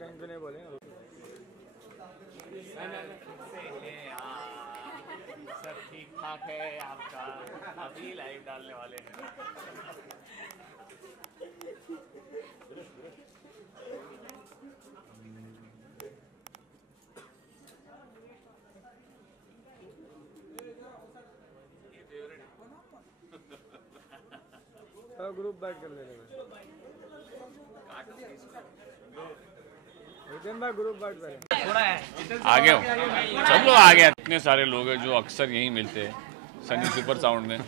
Time पे नहीं बोले सब ठीक ठाक है आपका, अभी लाइव डालने वाले हैं। ग्रुप बैठ कर लेने में ग्रुप बैठ कर आ गए हो सब लोग, आ गए। इतने सारे लोग हैं जो अक्सर यहीं मिलते हैं सनी सुपर साउंड में।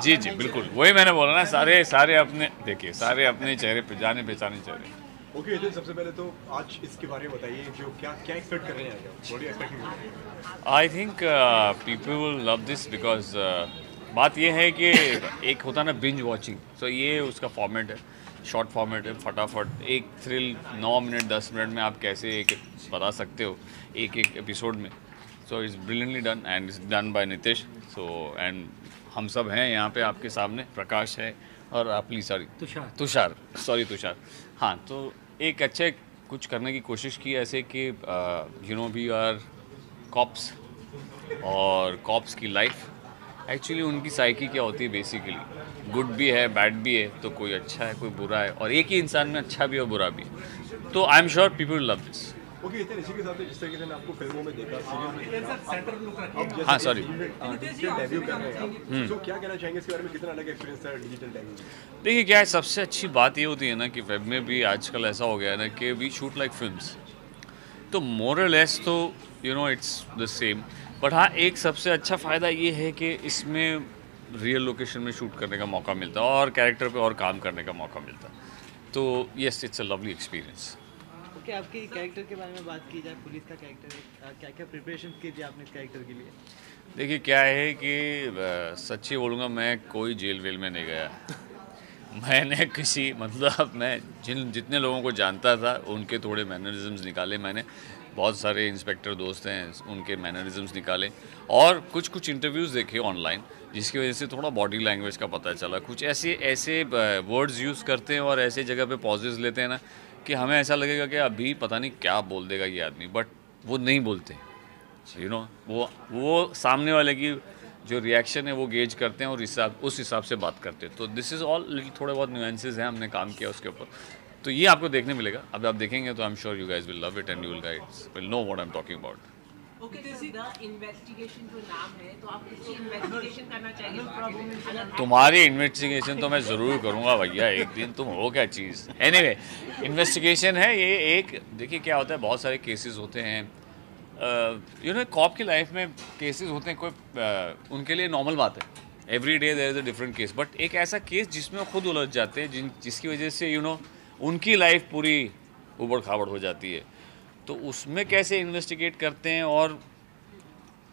जी जी बिल्कुल, वही मैंने बोला ना, सारे अपने, देखिए सारे अपने चेहरे पे जाने पहचाने चेहरे। ओके तो सबसे पहले तो आज इसके बारे में बताइए, जो क्या क्या एक्सपेक्ट कर रहे हैं, I think people will love this because बात ये है कि एक होता है ना बिंज वॉचिंग, तो ये उसका फॉर्मेट है, शॉर्ट फॉर्मेट है, फटाफट एक थ्रिल 9 मिनट 10 मिनट में आप कैसे एक बता सकते हो एक एपिसोड में। So it's brilliantly done and it's done by Nitesh. So and हम सब हैं यहाँ पे आपके सामने, प्रकाश है और आपली तुषार। हाँ, तो एक अच्छे कुछ करने की कोशिश की ऐसे कि you know we are cops, और कॉप्स की लाइफ एक्चुअली उनकी साइकी क्या होती है बेसिकली, गुड भी है बैड भी है, तो कोई अच्छा है कोई बुरा है, और एक ही इंसान में अच्छा भी और बुरा भी है। तो आई am sure people love this. Okay, इसी के साथ जिस तरीके से आपको फिल्मों में देखा, हाँ सॉरी डेब्यू कर रहे हैं, तो क्या कहना चाहेंगे इसके बारे में, कितना अलग एक्सपीरियंस था डिजिटल डेब्यू? देखिए क्या है, सबसे अच्छी बात ये होती है ना कि वेब में भी आजकल ऐसा हो गया है ना कि वी शूट लाइक फिल्म्स, तो मोर और लेस तो you know it's the same. But हाँ, एक सबसे अच्छा फ़ायदा ये है कि इसमें रियल लोकेशन में शूट करने का मौका मिलता है और कैरेक्टर पे और काम करने का मौका मिलता है, तो yes it's a lovely experience. Okay, आपके कैरेक्टर के बारे में बात की जाए, पुलिस का कैरेक्टर है, क्या क्या प्रिपरेशन की थी आपने इस कैरेक्टर के लिए? देखिए क्या है कि सच्ची बोलूँगा, मैं कोई जेल वेल में नहीं गया। मैंने किसी मतलब मैं जितने लोगों को जानता था उनके थोड़े मैनरिज्म्स निकाले मैंने, बहुत सारे इंस्पेक्टर दोस्त हैं उनके मैनरिज्म्स निकाले, और कुछ इंटरव्यूज़ देखे ऑनलाइन जिसकी वजह से थोड़ा बॉडी लैंग्वेज का पता चला। कुछ ऐसे वर्ड्स यूज़ करते हैं और ऐसे जगह पे पॉजेज़ लेते हैं ना कि हमें ऐसा लगेगा कि अभी पता नहीं क्या बोल देगा ये आदमी, बट वो नहीं बोलते, यू नो वो सामने वाले की जो रिएक्शन है वो गेज करते हैं और उस हिसाब से बात करते हैं। तो दिस इज़ ऑल थोड़े बहुत न्यूएंसेस हैं, हमने काम किया उसके ऊपर, तो ये आपको देखने मिलेगा। अब आप देखेंगे तो आई am sure you guys will love it and you will know what I am talking about. Okay, investigation जो नाम है, तो आप किसकी इन्वेस्टिगेशन करना चाहिए? तुम्हारी इन्वेस्टिगेशन तो मैं ज़रूर करूँगा भैया एक दिन, तुम हो क्या चीज़। एनीवे, इन्वेस्टिगेशन है ये एक, देखिए क्या होता है, बहुत सारे केसेस होते हैं, यू नो कॉप की लाइफ में केसेस होते हैं, कोई उनके लिए नॉर्मल बात है, every day there is a different case, but एक ऐसा केस जिसमें वो खुद उलझ जाते हैं, जिसकी वजह से यू नो उनकी लाइफ पूरी उबड़ खाबड़ हो जाती है, तो उसमें कैसे इन्वेस्टिगेट करते हैं और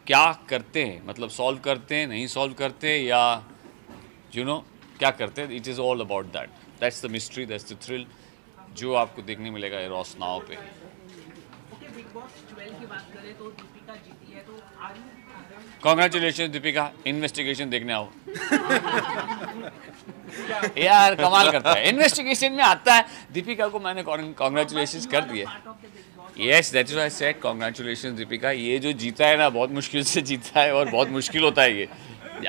क्या करते हैं, मतलब सॉल्व करते हैं, नहीं सॉल्व करते, या यू नो क्या करते हैं, it is all about that's the mystery, that's the thrill जो आपको देखने मिलेगा रॉस नाव पे। ओके, बिग बॉस 12 की बात करें तो दीपिका जीती है, तो कॉन्ग्रेचुलेशन दीपिका, इन्वेस्टिगेशन देखने आओ। यार कमाल करता है, इन्वेस्टिगेशन में आता है, दीपिका को मैंने कॉन्ग्रेचुलेशन कर दिया। Yes that is why I said congratulation Deepika, ये जो जीता है ना बहुत मुश्किल से जीता है और बहुत मुश्किल होता है ये,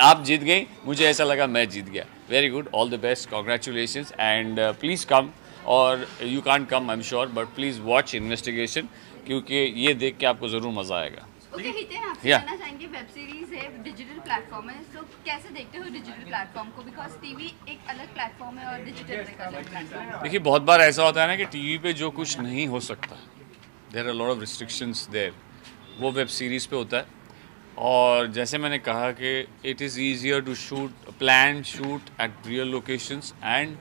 आप जीत गई, मुझे ऐसा लगा मैं जीत गया। Very good, all the best, congratulations and please come, और you can't come I am sure, but please watch investigation, क्योंकि ये देख के आपको ज़रूर मज़ा आएगा। ओके हितेन, आपसे जानना चाहेंगे, वेब सीरीज है, डिजिटल प्लेटफॉर्म है, तो कैसे देखते हो डिजिटल प्लेटफॉर्म को, बिकॉज टीवी एक अलग प्लेटफॉर्म है और डिजिटल एक अलग प्लेटफॉर्म है। देखिए बहुत बार ऐसा होता है ना कि टीवी पे जो कुछ नहीं हो सकता, there are lot of restrictions there, वो वेब सीरीज़ पे होता है। और जैसे मैंने कहा कि it is easier to shoot at real locations and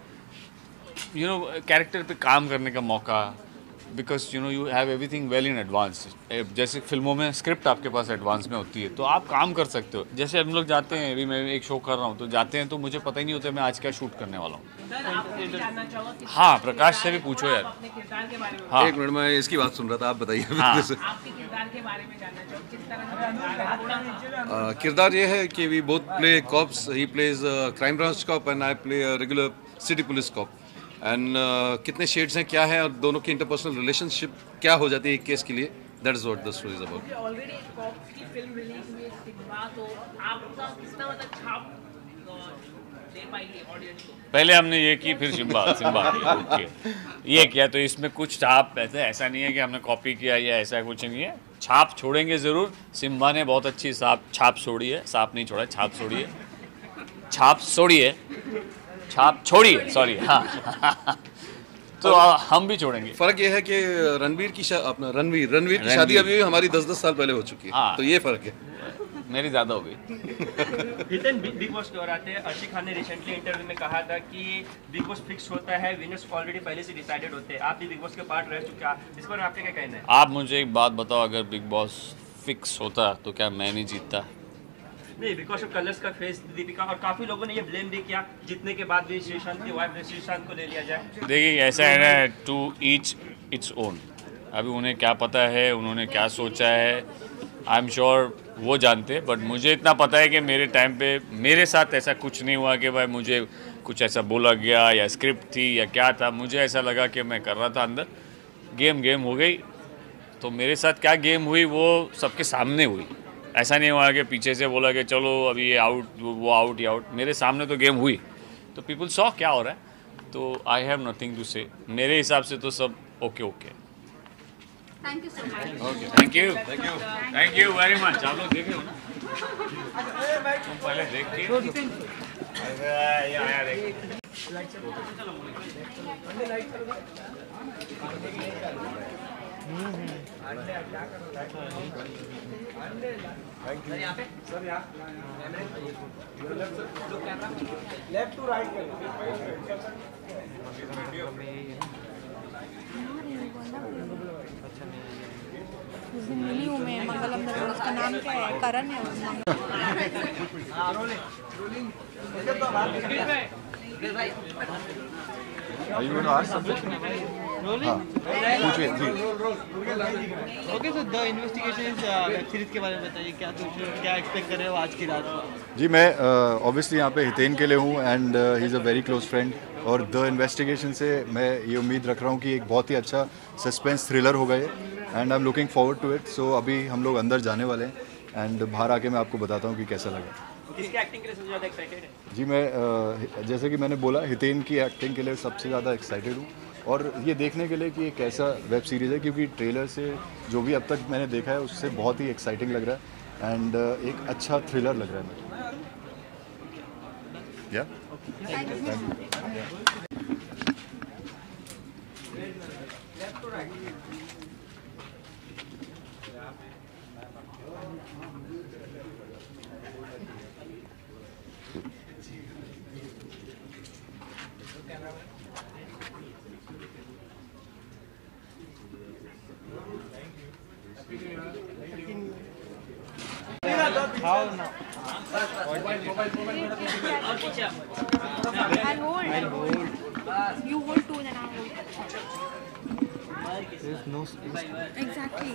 you know character पे काम करने का मौका, because you know you have everything well in advance. जैसे फिल्मों में स्क्रिप्ट आपके पास एडवांस में होती है, तो आप काम कर सकते हो। जैसे हम लोग जाते हैं, अभी मैं एक शो कर रहा हूँ, तो जाते हैं तो मुझे पता ही नहीं होता मैं आज क्या शूट करने वाला हूँ। हाँ, प्रकाश से भी पूछो यार। हाँ, एक मिनट, मैं इसकी बात सुन रहा था, आप बताइए। हाँ। किरदार ये है कि we both play cops, he plays crime branch cop and I play regular city police cop. And कितने शेड्स हैं, क्या है, और दोनों की इंटरपर्सनल रिलेशनशिप क्या हो जाती है एक केस के लिए, that is what the story is about. Already एक कॉप की फिल्म रिलीज हुई है सिम्बा, तो आपका कितना मतलब छाप दे पाएंगे ऑडियंस को? पहले हमने ये की, फिर सिम्बा सिम्बा किया, ओके ये किया, तो इसमें कुछ छाप ऐसा नहीं है कि हमने कॉपी किया या ऐसा कुछ नहीं है, छाप छोड़ेंगे ज़रूर। सिम्बा ने बहुत अच्छी छाप छोड़ी है, छाप नहीं छोड़ा, छाप छोड़ी है, छाप छोड़ी है, छाप छोड़ी है, सॉरी, हाँ तो हम भी छोड़ेंगे। फर्क ये है कि रणवीर की शादी अभी हमारी 10-10 साल पहले हो चुकी है, हाँ। तो ये फर्क है। मेरी ज़्यादा हो गई। हितेन बिग बॉस की ओर आते हैं। अर्शी खान ने रिसेंटली इंटरव्यू में कहा था कि बिग बॉस फिक्स होता है, विनर्स ऑलरेडी पहले से डिसाइडेड होते हैं। आप भी बिग बॉस के पार्ट रह चुके हैं, इस पर आपका क्या कहना है? आप मुझे एक बात बताओ, अगर बिग बॉस फिक्स होता तो क्या मैं नहीं जीतता? नहीं, बिकॉज ऑफ कलर्स का फेस दीपिका, और काफी लोगों ने ये ब्लेम भी किया जीतने के बाद भी श्रीशांत की वाइफ श्रीशांत को ले लिया जाए। देखिए ऐसा है ना, टू ईच इट्स ओन। अभी उन्हें क्या पता है, उन्होंने क्या सोचा है, आई एम श्योर वो जानते हैं, बट मुझे इतना पता है कि मेरे टाइम पे मेरे साथ ऐसा कुछ नहीं हुआ कि भाई मुझे कुछ ऐसा बोला गया या स्क्रिप्ट थी या क्या था। मुझे ऐसा लगा कि मैं कर रहा था अंदर, गेम हो गई, तो मेरे साथ क्या गेम हुई वो सबके सामने हुई। ऐसा नहीं हुआ कि पीछे से बोला कि चलो अभी ये आउट, वो आउट, ये आउट। मेरे सामने तो गेम हुई, तो पीपल सॉ क्या हो रहा है, तो आई हैव नथिंग टू से। मेरे हिसाब से तो सब okay. Thank you so much. Thank you very much. आप लोग देखे हो ना, तुम पहले देख के आया देख। लेफ्ट टू राइट उस दिन मिली हूँ मैं मंगलम नगर, उसका नाम क्या है, करण है okay sir, the investigation web series के बारे में बताइए, क्या एक्सपेक्ट कर रहे हो आज की रात को? जी, मैं ऑब्वियसली यहाँ पे हितेन के लिए हूँ and he is a very close friend, और द इन्वेस्टिगेशन से मैं ये उम्मीद रख रहा हूँ कि एक बहुत ही अच्छा सस्पेंस थ्रिलर होगा ये, and I am looking forward to it. So अभी हम लोग अंदर जाने वाले हैं एंड बाहर आके मैं आपको बताता हूँ कि कैसा लगा। किसकी एक्टिंग के लिए सबसे ज़्यादा एक्साइटेड है? जी, मैं जैसे कि मैंने बोला, हितेन की एक्टिंग के लिए सबसे ज़्यादा एक्साइटेड हूँ, और ये देखने के लिए कि ये कैसा वेब सीरीज़ है, क्योंकि ट्रेलर से जो भी अब तक मैंने देखा है उससे बहुत ही एक्साइटिंग लग रहा है एंड एक अच्छा थ्रिलर लग रहा है मुझे। या How now? I'll hold. You hold two, then I'll hold. There's no space. Exactly.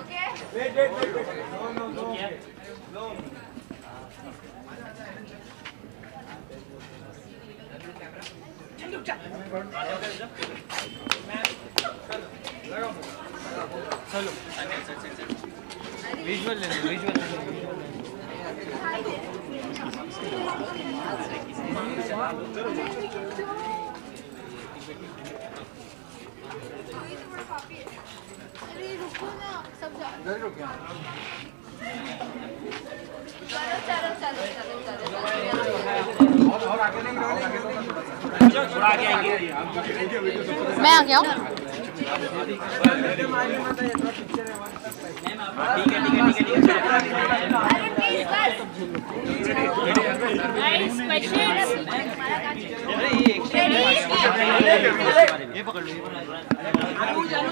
Okay. wait. No. Visual visual अरे रुको ना, सब जा। मैं आ गया हूँ। ये पकड़ लो,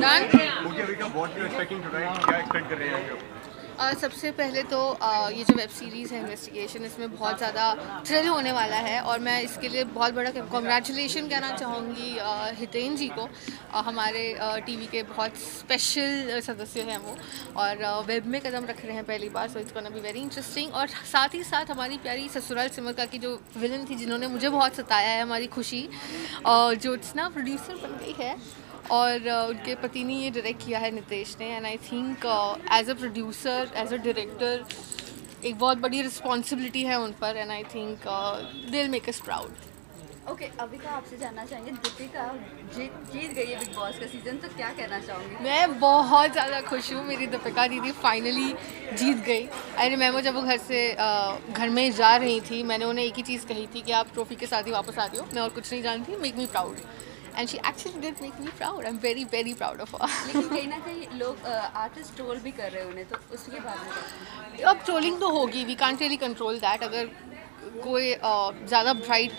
Done? क्या एक्सपेक्टिंग टुनाइट, क्या एक्सपेक्ट कर रहे हैं? सबसे पहले तो ये जो वेब सीरीज़ है इन्वेस्टिगेशन, इसमें बहुत ज़्यादा थ्रिल होने वाला है और मैं इसके लिए बहुत बड़ा कॉन्ग्रेचुलेशन कहना चाहूँगी हितेन जी को। हमारे टीवी के बहुत स्पेशल सदस्य हैं वो, और वेब में कदम रख रहे हैं पहली बार, so it's gonna be very interesting. और साथ ही साथ हमारी प्यारी ससुराल सिमर की जो विलन थी, जिन्होंने मुझे बहुत सताया है, हमारी खुशी ज्योत्सना प्रोड्यूसर बन गई है और उनके पति ने ये डायरेक्ट किया है, नितेश ने। And I think as a producer, as a director, एक बहुत बड़ी रिस्पॉन्सिबिलिटी है उन पर, and I think they will make us proud. Okay, Avika आपसे जानना चाहेंगे, दीपिका जीत गई है बिग बॉस का सीजन, तो क्या कहना चाहूँगी? मैं बहुत ज़्यादा खुश हूँ, मेरी दीपिका दीदी फाइनली जीत गई। आई रिमेंबर जब वो घर में जा रही थी, मैंने उन्हें एक ही चीज़ कही थी कि आप ट्रॉफी के साथ ही वापस आ रही हो, मैं और कुछ नहीं जानती, make me proud. And she actually did make me proud. I am very very proud of her. लेकिन कहीं ना कहीं लोग आर्टिस्ट ट्रोल भी कर रहे हैं उन्हें, तो उसके बारे में अब ट्रोलिंग तो होगी, we can't really control that. अगर कोई ज़्यादा ब्राइट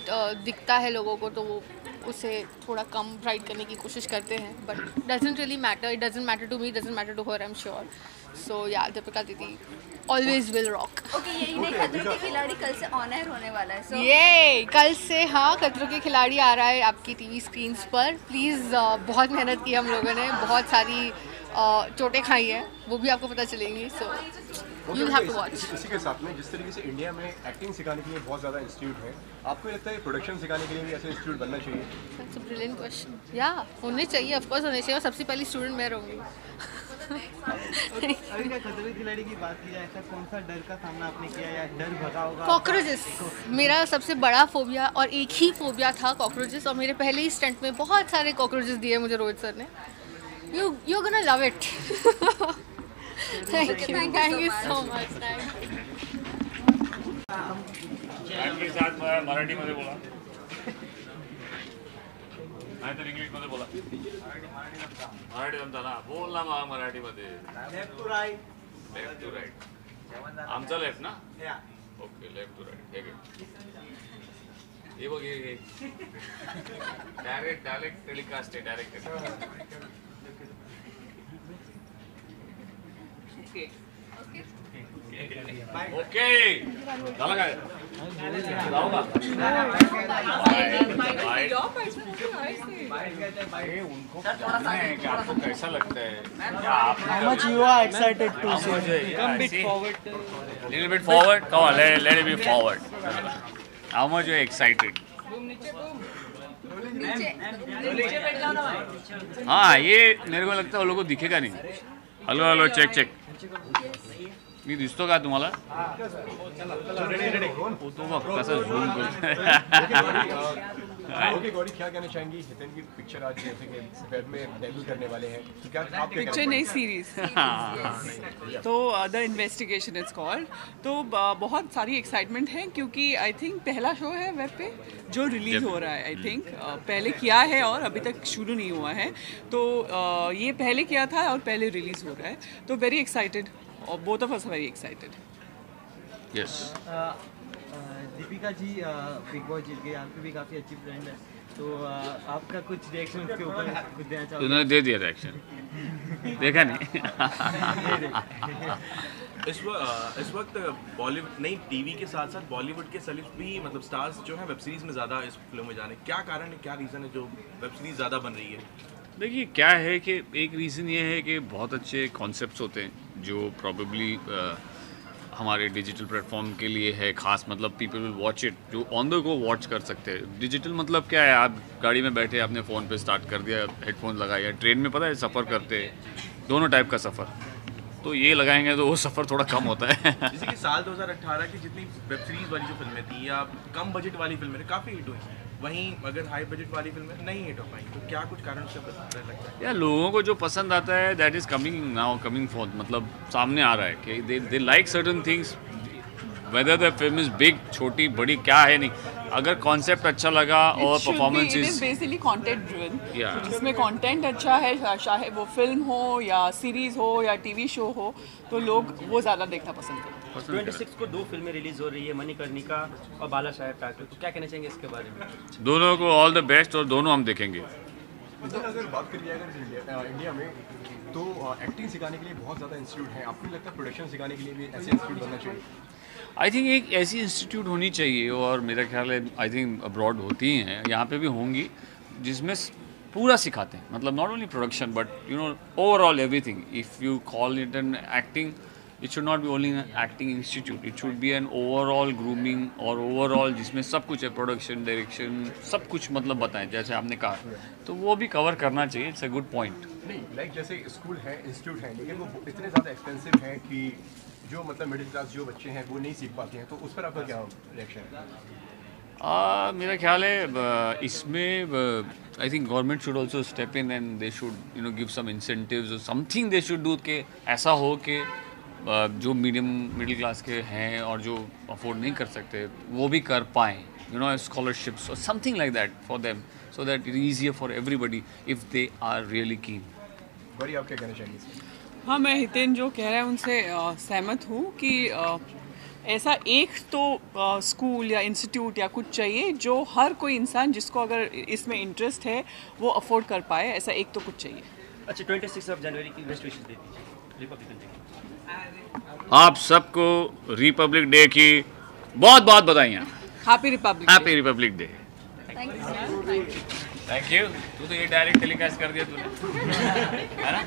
दिखता है लोगों को तो वो उसे थोड़ा कम ब्राइट करने की कोशिश करते हैं, but doesn't really matter, it doesn't matter to me, doesn't matter to her, I am sure. So ya, Deepika दीदी ऑलवेज विल रॉक। ओके, यही नहीं, खतरों के खिलाड़ी कल से ऑन एयर होने वाला है। ये कल से, हाँ, खतरों के खिलाड़ी आ रहा है आपकी टीवी स्क्रीन्स पर। प्लीज़, बहुत मेहनत की हम लोगों ने, बहुत सारी चोटें खाई है, वो भी आपको पता चलेंगी। So you have to watch. इसी के साथ में जिस तरीके से इंडिया में एक्टिंग सिखाने के लिए बहुत ज़्यादा इंस्टीट्यूट है, आपको लगता है प्रोडक्शन सिखाने के लिए भी ऐसे इंस्टीट्यूट बनना चाहिए? That's a brilliant question. या, होने चाहिए, ऑफ कोर्स होने चाहिए, और सबसे पहली स्टूडेंट मैं रहूँगी। अभी क्या खतरों के खिलाड़ी की बात की जाए, ऐसा कौन सा डर का सामना आपने किया या डर भगा होगा? कॉकरोचेस मेरा सबसे बड़ा फोबिया, और एक ही फोबिया था, कॉकरोचेस। और मेरे पहले ही स्टंट में बहुत सारे कॉकरोचेस दिए मुझे रोहित सर ने। You gonna love it. Thank you so much. आणखी साथ मराठीमध्ये बोला, नाहीतर इंग्लिशमध्ये बोला. मराठी जमता ना, बोल ना मग मराठीमध्ये. Left to right. Left to right. आमचा लेफ्ट ना? Okay, left to right. हे घे, हे बघ, हे डायरेक्ट टेलिकास्ट आहे, डायरेक्ट. ओके, झालं काय? जाऊ का? उनको जानना है कि आपको कैसा लगता है, क्या आप How much you are excited to see? Come bit forward. little bit forward, come on, let it be forward. How much you are excited? हाँ, ये मेरे को लगता है वो लोगों को दिखेगा नहीं. Hello, check. मी दिसतो का तुम्हाला? तो बघ कसं झूम करतो. ओके गौरी, क्या कहना चाहेंगी? हितेन की पिक्चर आज जैसे कि वेब में डेब्यू करने वाले हैं, तो क्या आप पिक्चर नहीं सीरीज तो द इन्वेस्टिगेशन इज कॉल्ड। तो बहुत सारी एक्साइटमेंट है क्योंकि आई थिंक पहला शो है वेब पे जो रिलीज हो रहा है। आई थिंक पहले किया है और अभी तक शुरू नहीं हुआ है, तो ये पहले किया था और पहले रिलीज हो रहा है, तो वेरी एक्साइटेड, और both of us very excited. Yes, Deepika ji Bigg Boss जीत गई, आपकी भी काफ़ी अच्छी फ्रेंड है, तो आपका कुछ रिएक्शन उसके ऊपर कुछ देना चाहोगे? उन्होंने दे दिया रिएक्शन, देखा नहीं. इस वक्त बॉलीवुड नहीं, टीवी के साथ साथ बॉलीवुड के सेलिब्स भी, मतलब स्टार्स जो हैं वेब सीरीज़ में ज़्यादा इस फिल्म में जाने, क्या कारण है, क्या रीज़न है जो वेब सीरीज़ ज़्यादा बन रही है? देखिए, क्या है कि एक रीज़न ये है कि बहुत अच्छे कॉन्सेप्ट्स होते हैं जो प्रॉबेबली हमारे डिजिटल प्लेटफॉर्म के लिए है ख़ास, मतलब पीपल विल वॉच इट, जो ऑन द गो वॉच कर सकते हैं. डिजिटल मतलब क्या है, आप गाड़ी में बैठे अपने फ़ोन पे स्टार्ट कर दिया, हेडफोन लगाया, ट्रेन में पता है सफ़र करते दोनों टाइप का सफ़र, तो ये लगाएंगे तो वो सफ़र थोड़ा कम होता है. जैसे कि साल 2018 की जितनी वेब सीरीज़ वाली जो फिल्में थी या कम बजट वाली फिल्में काफ़ी हिट हुई, वहीं अगर हाई बजट वाली फिल्में नहीं हिट हो पाई, तो क्या कुछ कारण उसका पता लगता है? या लोगों को जो पसंद आता है दैट इज़ कमिंग फॉर, मतलब सामने आ रहा है कि they like certain things, whether the film is big, छोटी बड़ी क्या है नहीं, अगर कॉन्सेप्ट अच्छा लगा और performance is basically content driven, Yeah. जिसमें कंटेंट अच्छा है, चाहे वो फिल्म हो या सीरीज हो या टीवी शो हो, तो लोग वो ज़्यादा देखना पसंद करते हैं. 26 को 2 फिल्में रिलीज हो रही है, मणिकर्णिका और बाला साहेब ठाकरे, तो क्या कहना चाहेंगे इसके बारे में? दोनों को ऑल द बेस्ट, और दोनों हम देखेंगे. अगर बात करी जाए अगर इंडिया में तो एक्टिंग सिखाने के लिए बहुत ज़्यादा इंस्टीट्यूट हैं, आपको नहीं लगता प्रोडक्शन सिखाने के लिए भी ऐसे इंस्टीट्यूट बनना चाहिए? आई थिंक एक ऐसी इंस्टीट्यूट होनी चाहिए, और मेरा ख्याल है आई थिंक अब्रॉड होती हैं, यहाँ पे भी होंगी, जिसमें पूरा सिखाते हैं, मतलब not only production but you know overall everything. If you call it an acting, it should not be only an acting institute, it should be an overall grooming और ओवरऑल जिसमें सब कुछ है, प्रोडक्शन, डायरेक्शन, सब कुछ मतलब बताएं जैसे आपने कहा, तो वो भी कवर करना चाहिए. It's a good point. नहीं लाइक जैसे स्कूल है, इंस्टीट्यूट है, लेकिन वो इतने ज़्यादा एक्सपेंसिव हैं कि जो मतलब मिडिल क्लास जो बच्चे हैं वो नहीं सीख पाते हैं, तो उस पर आपका क्या रिएक्शन है? मेरा ख्याल है इसमें I think government should also step in and they should you know give some incentives और समथिंग दे शुड डू, कि ऐसा हो कि जो मिडिल क्लास के हैं और जो अफोर्ड नहीं कर सकते वो भी कर पाएँ, यू नो स्कॉलरशिप्स और something like that for them, so that it is easier for everybody if they are really keen. बड़ी आप क्या कहना चाहेंगे? हाँ, मैं हितेन जो कह रहा है उनसे सहमत हूँ कि ऐसा एक तो स्कूल या इंस्टीट्यूट या कुछ चाहिए जो हर कोई इंसान जिसको अगर इसमें इंटरेस्ट है वो अफोर्ड कर पाए, ऐसा एक तो कुछ चाहिए. अच्छा, 26 जनवरी की इन्वेस्टिगेशन दे दीजिए रिपब्लिकन डे. आप सबको रिपब्लिक डे की बहुत बहुत बधाइयाँ. Happy Republic day. Thank you. तू तो ये डायरेक्ट टेलीकास्ट कर दिया तूने, है ना?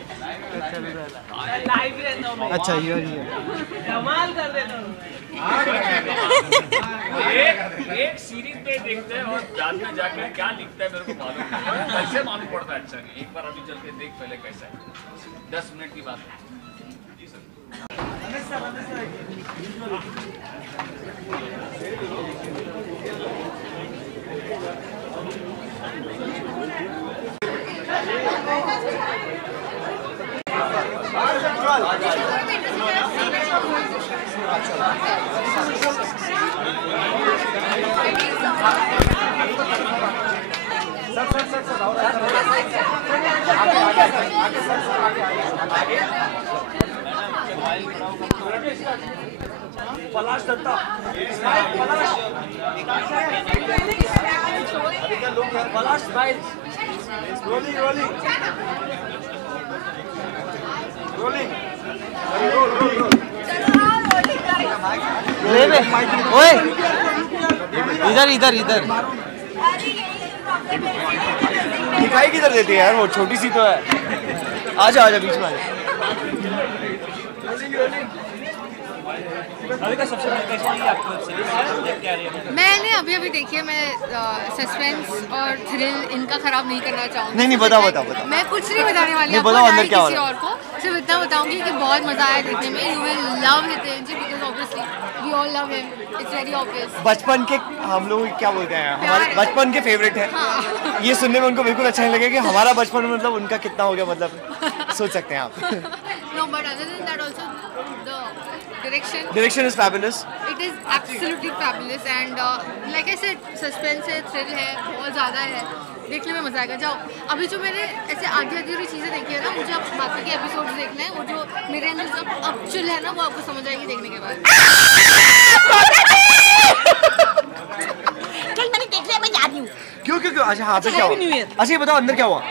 लाइव रहता हूँ. अच्छा ये कमाल कर देता हूँ. एक सीरीज में देखते हैं और बाद में जाकर क्या लिखता है मेरे को मालूम नहीं, कैसे मालूम पड़ता है. अच्छा नहीं, एक बार अभी चल के देख पहले कैसा है. 10 मिनट की बात है. जी पलाश दत्ता, पलाश स्माइल, रोलिंग रोलिंग रोलिंग, ओए इधर इधर इधर दिखाई किधर देती है यार, वो छोटी सी तो है. आजा आजा बीच में आजा. अभी का सबसे बड़ी कैसी लगी आपको सीरीज देख के आ रही है? मैंने अभी देखी है. मैं सस्पेंस और थ्रिल इनका खराब नहीं करना चाहूँगी. नहीं बताओ बताओ बताओ. मैं कुछ नहीं बताने वाली आपको, अंदर क्या हो किसी और को सिर्फ इतना बताऊंगी कि बहुत मजा आया देखने में. You will love Hiten ji because obviously we all love him, it's very obvious. बचपन के हम लोग क्या बोलते हैं, हमारे बचपन के फेवरेट है. हाँ. ये सुनने में उनको बिल्कुल अच्छा नहीं लगेगा कि हमारा बचपन में मतलब उनका कितना हो गया, मतलब सोच सकते हैं आप. No, but other than that also the direction is fabulous. It is absolutely fabulous and like I said, suspense है, thrill है, बहुत ज़्यादा है. देखने में मजा आएगा. जाओ अभी जो मैंने ऐसे आधी अधूरी चीज़ें देखी है ना, मुझे अब बाकी के एपिसोड्स देखने हैं. वो जो मेरे अंदर सब अब चिल है ना, वो आपको समझ आएगी देखने के बाद. चल मैंने देख लिया, मैं जा रही हूँ. क्यों क्यों क्यों? अच्छा हाँ, फिर क्या हुआ? अच्छा ये बताओ अंदर क्या हुआ?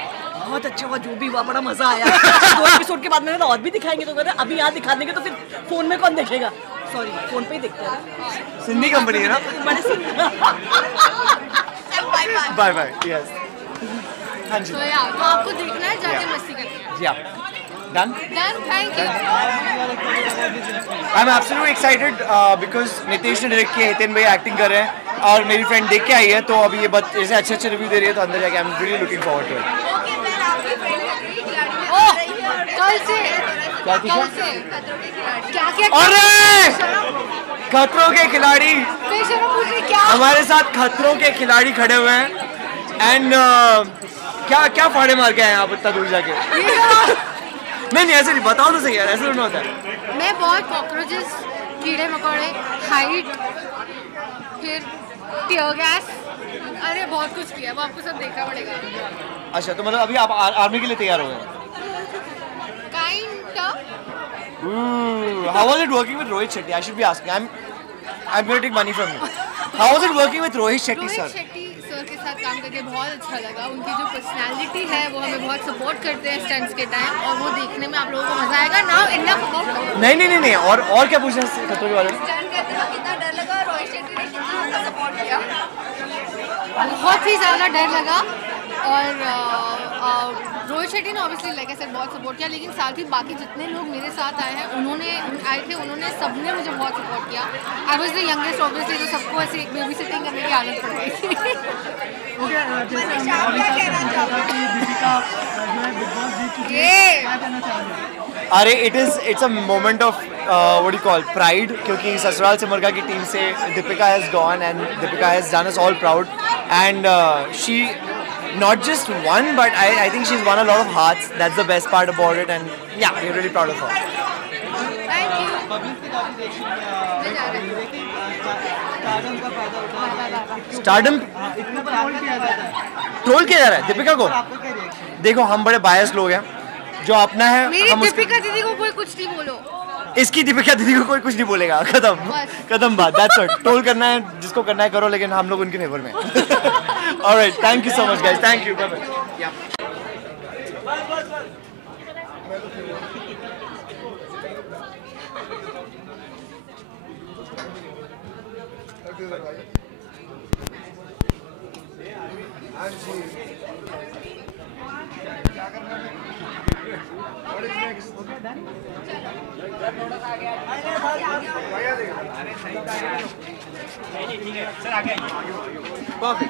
बहुत अच्छा हुआ, जो भी हुआ बड़ा मजा आया. 2 एपिसोड के बाद मैंने और भी दिखाएंगे, तो कहते अभी यहाँ दिखा देंगे तो फिर फोन में कौन देखेगा. सॉरी, फोन पे ही देखते हैं. सिंधी कंपनी है ना? Bye bye. यस. हाँ जी. तो यार तो आपको देखना है, जाके मस्ती करनी है. जी हाँ. Done? Done, thank you. I'm absolutely excited because Nitesh ने डायरेक्ट किया, हितेन भाई एक्टिंग कर रहे हैं और मेरी फ्रेंड देख के आई है, तो अभी ये बात ऐसे अच्छे रिव्यू दे रही है, तो अंदर जाके I'm really looking forward to it. कल से क्या क्या अरे खतरों के खिलाड़ी, क्या हमारे साथ खतरों के खिलाड़ी खड़े हुए हैं एंड क्या क्या फाड़े मार के आए आप इतना दूर जाके. नहीं ऐसे नहीं, बताओ तो सही यार, ऐसे नहीं होता है. मैं बहुत कॉकरोचेस, कीड़े मकोड़े, हाइट, फिर टीयर गैस, अरे बहुत कुछ किया, वो आपको सब देखना पड़ेगा. अच्छा तो मतलब अभी आप आर्मी के लिए तैयार हो गए? Kind of. How was it working with Rohit Shetty? I should be asking. I'm going to take money from you. How was it working with Rohit Shetty sir? Rohit Shetty sir के साथ काम करके बहुत अच्छा लगा। उनकी जो पर्सनालिटी है वो हमें बहुत सपोर्ट करते हैं स्टंट्स के टाइम, और वो देखने में आप लोगों को मजा आएगा। नाउ इनफ अबाउट नहीं और क्या पूछना है खतरों के बारे में? स्टंट करते वक्त कितना डर लगा और रोहित शेट्टी ने कितना आपका सपोर्ट किया? बहुत ही ज़्यादा डर लगा, और रोहित शेट्टी ने ऑब्वियसली लाइक आई सेड बहुत सपोर्ट किया, लेकिन साथ ही बाकी जितने लोग मेरे साथ आए हैं उन्होंने सबने मुझे बहुत सपोर्ट किया। I was the youngest obviously, तो सबको ऐसे बेबी सिटिंग करने की आदत पड़ गई थी। अरे it's a moment of what do you call pride, क्योंकि ससुराल सिमरका की टीम से Deepika has gone and Deepika has done us all proud and she not just won, but I think she's won a lot of hearts. That's the best part about it, and yeah, we're really proud of her. Thank you. Stardom troll किया जा रहा है दीपिका को। देखो हम बड़े बायस लोग हैं, जो अपना है मेरी दीपिका दीदी को कोई कुछ नहीं बोलो। इसकी दीपिका दीदी को कोई कुछ नहीं बोलेगा। खत्म बात। That's it. ट्रोल करना है जिसको करना है करो, लेकिन हम लोग उनके फेवर में। Alright, thank you so much guys, thank you. Bye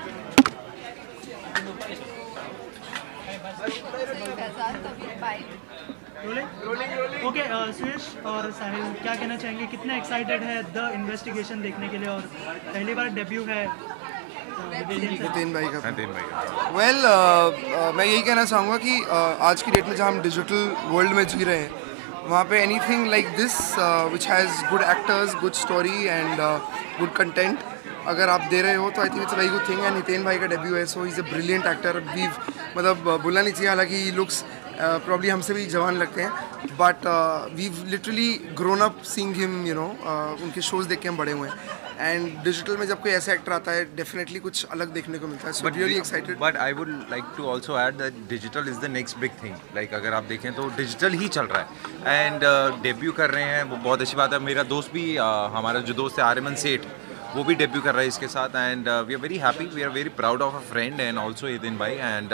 okay, Suyash और साहिल क्या कहना चाहेंगे, कितना एक्साइटेड है द इन्वेस्टिगेशन देखने के लिए, और पहली बार डेब्यू है हितेन भाई का? वेल, मैं यही कहना चाहूँगा कि आज की डेट में जहाँ हम डिजिटल वर्ल्ड में जी रहे हैं, वहाँ पे anything like this which has good actors, good story and good content अगर आप दे रहे हो तो I think it's a very good thing. And Hiten भाई का डेब्यू है, so he is a brilliant actor. We मतलब बोलना नहीं चाहिए, हालांकि ही लुक्स प्रॉब्ली हमसे भी जवान लगते हैं, but we literally grown up seeing him, you know, उनके शोज़ देख के हम बड़े हुए हैं। एंड डिजिटल में जब कोई ऐसा एक्टर आता है, डेफिनेटली कुछ अलग देखने को मिलता है। So really excited. But I would like to also add that digital is the next big thing. Like अगर आप देखें तो डिजिटल ही चल रहा है एंड डेब्यू कर रहे हैं, वो बहुत अच्छी बात है। मेरा दोस्त भी हमारा जो दोस्त है आर्यमन सेठ, वो भी डेब्यू कर रहा है इसके साथ, and we are very happy, we are very proud of a friend and also Hiten भाई, and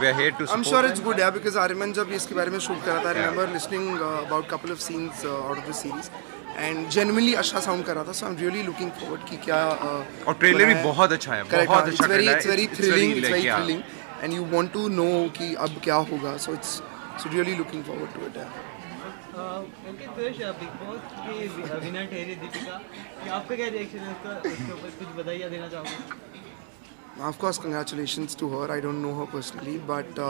we are here to support. I am sure it's good, ya because Aryaman जब इसके बारे में शूट कर रहा था, I remember listening about couple of scenes out of the series and genuinely अच्छा sound कर रहा था। So I am really looking forward कि क्या और ट्रेलर भी बहुत अच्छा है, बहुत अच्छा ट्रेलर है। It's very thrilling and you want to know कि अब क्या होगा। So it's really looking forward to it. Okay, Bigg Boss की विनर ठहरी दीपिका, आपका क्या रिएक्शन है इसके ऊपर, कुछ बताइए, देना चाहूँगा? Of course, congratulations to her. I don't know her personally, but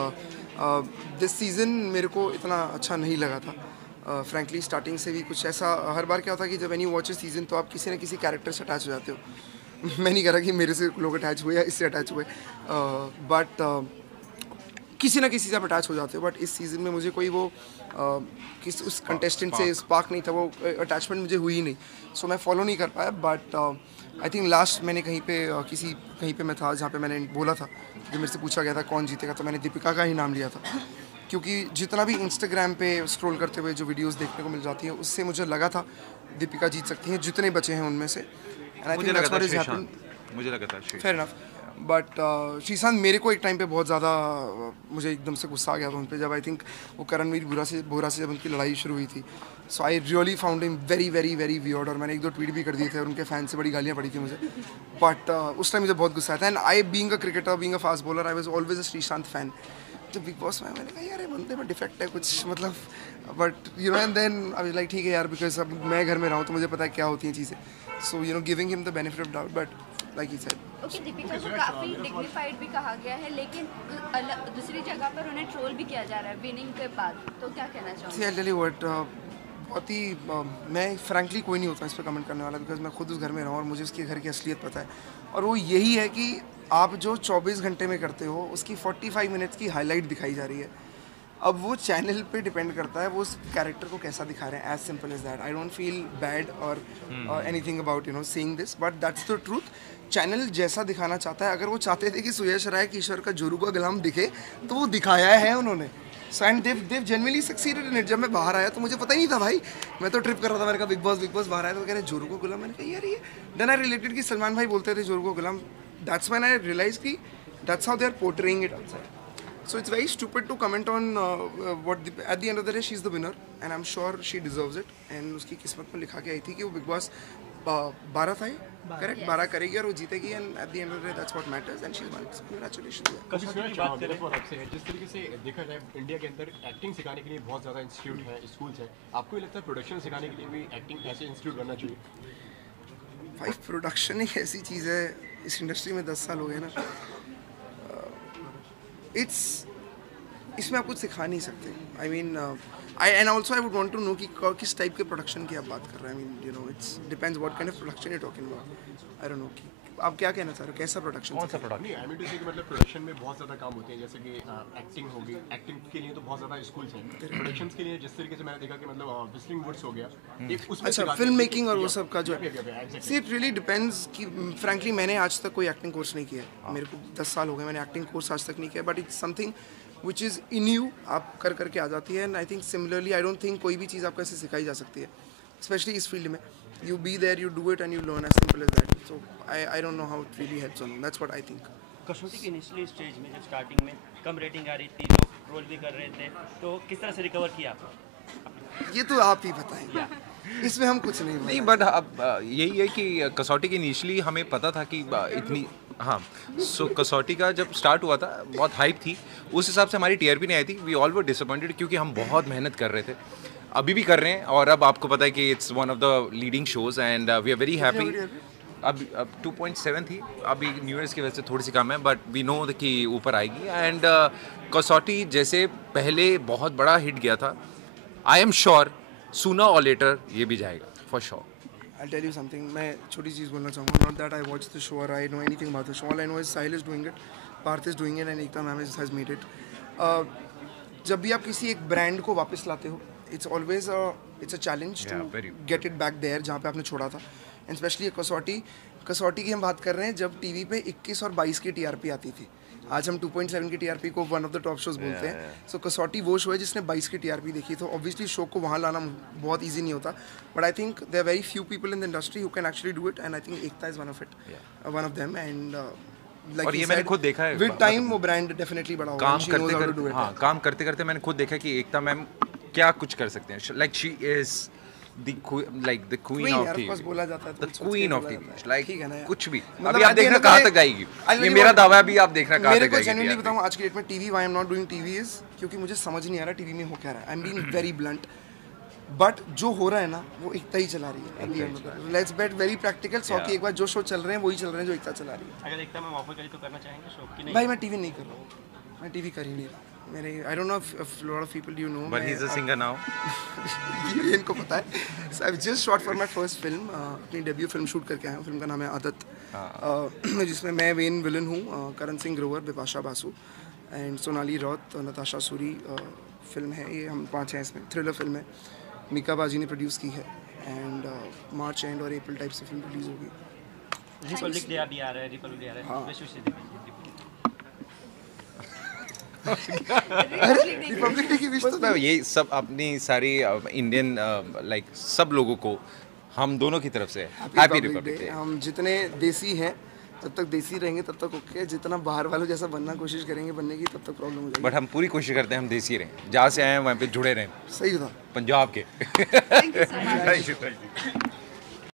this season मेरे को इतना अच्छा नहीं लगा था। Frankly, starting से भी कुछ ऐसा हर बार क्या होता है कि जब when you watch a season तो आप किसी न किसी कैरेक्टर से अटैच हो जाते हो। मैं नहीं कह रहा कि मेरे से लोग अटैच हुए या इससे अटैच हुए, बट किसी ना किसी से आप अटैच हो जाते हो। बट इस सीज़न में मुझे कोई वो किस उस कंटेस्टेंट से स्पार्क नहीं था, वो अटैचमेंट मुझे हुई नहीं, सो मैं फॉलो नहीं कर पाया। बट आई थिंक लास्ट मैंने कहीं पे मैं था जहाँ पे मैंने बोला था, जो मेरे से पूछा गया था कौन जीतेगा, तो मैंने दीपिका का ही नाम लिया था, क्योंकि जितना भी इंस्टाग्राम पे स्क्रॉल करते हुए जो वीडियोस देखने को मिल जाती हैं, उससे मुझे लगा था दीपिका जीत सकती हैं, जितने बचे हैं उनमें से। मुझे लगा था फेयर इनफ, बट श्रीशांत मेरे को एक टाइम पे बहुत ज़्यादा मुझे एकदम से गुस्सा आ गया था उन पर, जब आई थिंक वो करणवीर बोरा से जब उनकी लड़ाई शुरू हुई थी। So I really found him very very very weird, और मैंने 1-2 ट्वीट भी कर दिए थे और उनके फैन से बड़ी गालियाँ पड़ी थी मुझे। बट उस टाइम मुझे बहुत गुस्सा आया था। And I being a cricketer, being a fast bowler, I was always a Sreesanth fan. जब बिग बॉस में मैंने कहा यार ये बंदे में डिफेक्ट है कुछ, मतलब, but you know, and then I was like ठीक है यार, बिकॉज अब मैं घर में रहा हूँ तो मुझे पता है क्या होती हैं चीज़ें। So you know, giving him the benefit of doubt, but like he said. Okay, Deepika को काफ़ी डिग्निफाइड भी कहा गया है, लेकिन दूसरी जगह पर उन्हें ट्रोल भी किया जा रहा है विनिंग के बाद, तो क्या कहना चाहूँगी? आई टेल यू व्हाट, बहुत ही मैं फ्रैंकली कोई नहीं होता इस पर कमेंट करने वाला, बिकॉज मैं खुद उस घर में रहा हूँ और मुझे उसके घर की असलियत पता है। और वो यही है कि आप जो 24 घंटे में करते हो, उसकी 45 मिनट्स की हाईलाइट दिखाई जा रही है। अब वो चैनल पे डिपेंड करता है वो उस कैरेक्टर को कैसा दिखा रहे हैं, as simple as that. I don't feel bad or anything about saying this, but that's the truth. Channel जैसा दिखाना चाहता है. अगर वो चाहते थे कि सुयश राय किशोर का जोरू का गुलाम दिखे तो वो दिखाया है उन्होंने. So and Dev genuinely succeeded in it. जब मैं बाहर आया तो मुझे पता ही नहीं था भाई, मैं तो ट्रिप कर रहा था, मैंने कहा बिग बॉस बाहर आया तो कह रहे जोरू का गुलाम. मैंने कहा यार ये देन आई रिलेटेड कि सलमान भाई बोलते थे जोरू का गुलाम. दैट्स व्हेन आई रियलाइज कि that's how they are portraying it outside. So it's very stupid to comment on at the end of the day she's the winner and I'm sure she deserves it. And उसकी किस्मत में लिखा के आई थी कि वो big boss 12 था, correct 12 करेगी और वो जीतेगी. And eight the end of the day that's what matters and she is one. Congratulations. जिस तरीके से देखा जाए इंडिया के अंदर एक्टिंग सिखाने के लिए बहुत ज़्यादा इंस्टीट्यूट हैं, स्कूल्स हैं, आपको भी लगता है प्रोडक्शन सिखाने के लिए भी एक्टिंग ऐसे इंस्टीट्यूट बनना चाहिए? भाई प्रोडक्शन एक ऐसी चीज़ है, इस इंडस्ट्री में 10 साल हो गए ना, इसमें आप कुछ सिखा नहीं सकते. I mean I also I would want to know कि किस टाइप के प्रोडक्शन की आप बात कर रहे हैं. I mean it's depends what kind of production you talking about. I don't know कि आप क्या कहना चाह रहे हो, कैसा प्रोडक्शन? कौन सा प्रोडक्शन? नहीं, आई मीन टू से कि मतलब प्रोडक्शन में बहुत ज़्यादा काम होते हैं, जैसे कि एक्टिंग होगी. एक्टिंग के लिए तो बहुत ज़्यादा स्कूल्स हैं. प्रोडक्शंस के लिए जिस तरीके से मैंने देखा कि मतलब विस्लिंग वुड्स हो गया, एक उसमें अच्छा फिल्म मेकिंग और वो सब का जो है, सी इट रियली डिपेंड्स. कि फ्रैंकली मैंने आज तक कोई एक्टिंग कोर्स नहीं किया है. मेरे को 10 साल हो गए, मैंने एक्टिंग कोर्स आज तक नहीं किया. But it's something which is in you, आप कर करके आ जाती है. And I think similarly I don't think कोई भी चीज़ आपको ऐसे सिखाई जा सकती है, स्पेशली इस फील्ड में. You be there, you do it and you learn, as simple as that. So I don't know how it really helps on. That's what I think. कसौटी की इनिशियली स्टेज में जब स्टार्टिंग में कम rating आ रही थी, लोग troll भी कर रहे थे, तो किस तरह से रिकवर किया आपने? ये तो आप ही बताएंगे, इसमें हम कुछ नहीं. बट अब यही है कि कसौटी की इनिशियली हमें पता था कि इतनी हाँ सो कसौटी का जब स्टार्ट हुआ था बहुत हाइप थी, उस हिसाब से हमारी टीआरपी नहीं आई थी. वी ऑल वर डिसअपॉइंटेड क्योंकि हम बहुत मेहनत कर रहे थे, अभी भी कर रहे हैं. और अब आपको पता है कि it's one of the leading shows and we are very happy. अब 2.7 थी, अभी न्यू ईयर्स की वजह से थोड़ी सी कम है, बट वी नो कि ऊपर आएगी. एंड कसौटी जैसे पहले बहुत बड़ा हिट गया था, आई एम श्योर सूनर और लेटर ये भी जाएगा for sure. I'll tell you something. मैं छोटी चीज़ बोलना चाहूँगा. Not that I watched the show or I know anything about the show. All I know is Sahil is doing it, Parth is doing it, and Ekta ma'am has made it. जब भी आप किसी एक brand को वापस लाते हो, it's always a challenge to get it back there जहाँ पे आपने छोड़ा था. And especially कसौटी की हम बात कर रहे हैं जब टीवी पे 21 और 22 की टीआरपी आती थी. आज हम 2.7 की टीआरपी को one of the top shows बोलते हैं. सो कसौटी वो शो है जिसने 22 की टीआरपी देखी, तो ऑब्वियसली शो को वहाँ लाना बहुत ईजी नहीं होता. But I think there are very few people in the industry who can actually do it, and I think Ekta is one of them. And और ये मैंने खुद देखा है, विद टाइम वो ब्रांड डेफिनेटली बड़ा होगा. काम करते करते मैंने खुद देखा कि एकता मैम क्या कुछ कर सकते हैं. Like she is the queen of TV. बोला जाता है the queen of TV. like कुछ भी. अभी आप देखना कहाँ तक जाएगी. ये मेरा दावा है, अभी आप देखना कहाँ तक जाएगी. मेरे को जेन्युइनली बताऊँ आज की डेट में TV why I am not doing TV is क्योंकि मुझे समझ नहीं आ रहा टीवी में हो क्या रहा है. I am being very blunt, but जो हो रहा है ना वो एकता ही चला रही है. At the end of the day let's bet very practical. 100 की एक बार जो शो चल रहे हैं वही चल रहे हैं जो एकता चला रही है. अगर एकता में ऑफर करी तो करना चाहेंगे शो की? नहीं भाई मैं टीवी नहीं कर रहा हूँ, मैं टीवी कर ही नहीं रहा. मेरे I don't know if a lot of people you know, but he's a singer now. ये इनको पता है. So I've just shot for my first film. अपनी डेब्यू फिल्म शूट करके आया हूँ. फिल्म का नाम है आदत, जिसमें मैं मेन विलन हूँ. करण सिंह ग्रोवर, बिपाशा बासु एंड सोनाली रौत, नताशा सूरी. फिल्म है ये, हम 5 हैं इसमें. थ्रिलर फिल्म है, मीका बाजी ने प्रोड्यूस की है. एंड मार्च एंड और अप्रैल टाइप से फिल्म रिलीज होगी. रिपब्लिक डे अभी आ रहा है, रिपब्लिक डे आ रहा है. रिपब्लिक डे की विश तो ये सब अपनी सारी इंडियन लाइक सब लोगों को हम दोनों की तरफ से हैप्पी रिपब्लिक डे. हम जितने देसी हैं तब तक देसी रहेंगे, तब तक ओके. जितना बाहर वालों जैसा बनना कोशिश करेंगे बनने की, तब तक प्रॉब्लम हो जाएगी. बट हम पूरी कोशिश करते हैं हम देसी रहें, जहाँ से आए हैं वहाँ पे जुड़े रहें. सही था पंजाब के.